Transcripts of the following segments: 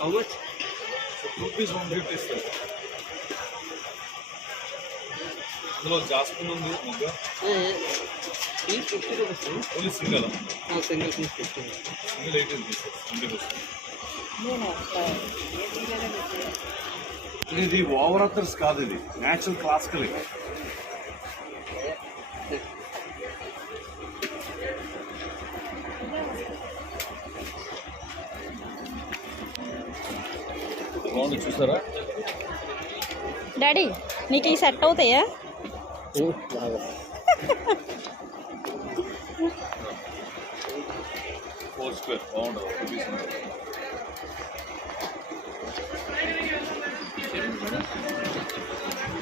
How much? Rupees one fifty ఇస్తారు అందులో jasmine ఉంది మొగ్గ piece fifty rupees only single single piece fifty single eighty rupees ఇంటికి వస్తుంది ఇది ఓవర్ అథర్స్ కాదు ఇది. న్యాచురల్ క్లాసికల్ బాగుంది చూసారా? డాడీ నీకు ఈ సెట్ అవుతాయా? ఫోర్ స్క్వేర్ బాగుంటుంది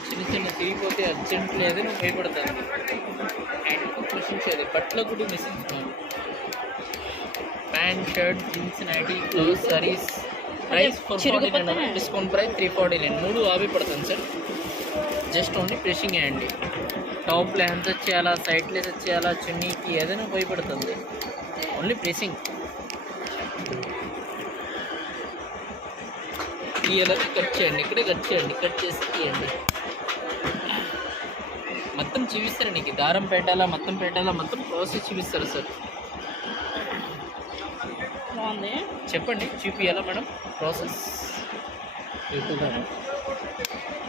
చిన్న చిన్న తిరిగిపోతే అర్జెంట్ లేదు నువ్వు భయపడతాను అండ్ చూసించేది బట్టలు కూడా machine pant shirt jeans nightie cloth saris price four forty. Nine discount price three forty nine మూడు ఆవి పడుతుంది సార్. జస్ట్ ఓన్లీ ప్రెషింగ్ అండి. టాప్ లెన్స్ వచ్చేయాలా సైడ్ లెస్ వచ్చేయాలా చున్నీకి ఏదైనా భయపడుతుంది. ఓన్లీ ప్రెసింగ్ తీయాలని కట్ చేయండి? ఇక్కడే కట్ చేయండి. కట్ చేసి తీయండి. మొత్తం చూపిస్తారు నీకు? దారం పెట్టాలా మొత్తం పెట్టాలా? మొత్తం ప్రాసెస్ చూపిస్తారు సార్? బాగుంది. చెప్పండి చూపియాలా మేడం? ప్రాసెస్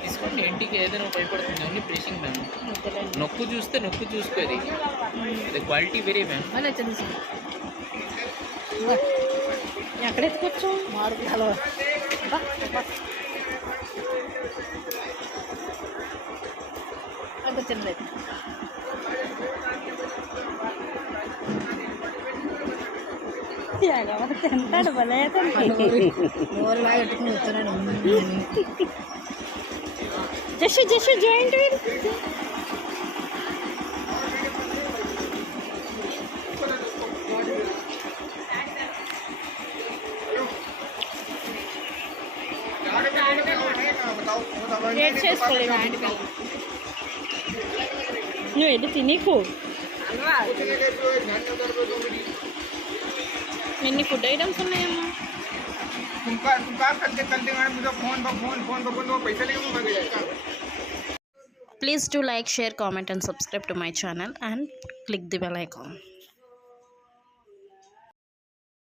తీసుకోండి ఇంటికి ఏదైనా భయపడుతుంది ఓన్లీ ప్రెషింగ్ మ్యామ్. నొక్కు చూస్తే నొక్కు చూసుకోది ఇది క్వాలిటీ వేరే మ్యామ్. ఎక్కడ ఎత్తుకోవచ్చు మార్గాలు అది తినలేదు తింటాడు భలే just just giant wheel ride చేసుకోలేదు నువ్వు వెళ్ళి తినీకు ఎన్ని ఫుడ్ ఐటమ్స్ ఉన్నాయమ్మా तुमका तुमका करके चलते मैडम मुझे फोन पर फोन फोन पर फोन तो पैसे लेके मुझे भाग जाएगा Please do like, share, comment and subscribe to my channel and click the bell icon.